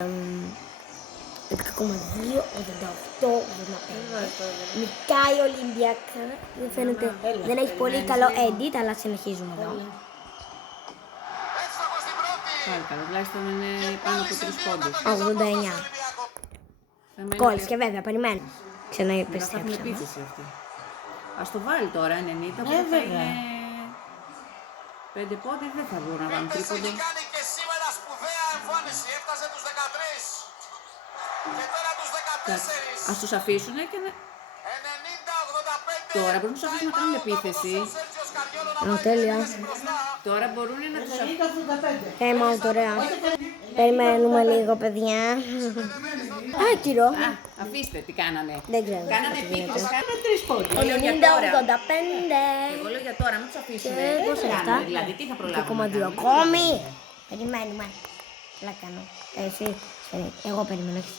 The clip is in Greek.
10,2, 88, 85. Νικάει ο Ολυμπιακ. Δεν φαίνεται, δεν έχει πολύ καλό edit, αλλά συνεχίζουμε εδώ. Πάλι καλά, τουλάχιστον είναι πάνω από 3 πόντους. 89. Κόλλησε και βέβαια, περιμένω. Θα Ξαναεπιστρέψαμε. έχουμε επίθεση αυτή. Ας το βάλει τώρα 90 που θα είναι 5 πόντι, δεν θα μπορούν να βάλουν τρίποντο. Κάνει και σήμερα σπουδαία εμφάνιση, έφτασε τους 13 και τώρα τους 14. Ας τους αφήσουνε και 90-85. τώρα μπορούν να τους αφήσουν να κάνουν επίθεση. Τέλεια. Τώρα μπορούν να τους αφήσουν. Θέμα ωραία. Περιμένουμε λίγο, παιδιά. Άκυρο. Α, αφήστε τι κάνανε. Δεν ξέρω. Κάνανε επίθεση, κάνανε 3 πόντους. 90-85. Εγώ λέω για τώρα, μην τους αφήσουνε. Και πώς είναι αυτά? Δηλαδή, τι θα προλάβουν. 10,2 ακόμη. Περιμένουμε. Τι να κάνω. Εσύ. Εγώ περιμένω, έχεις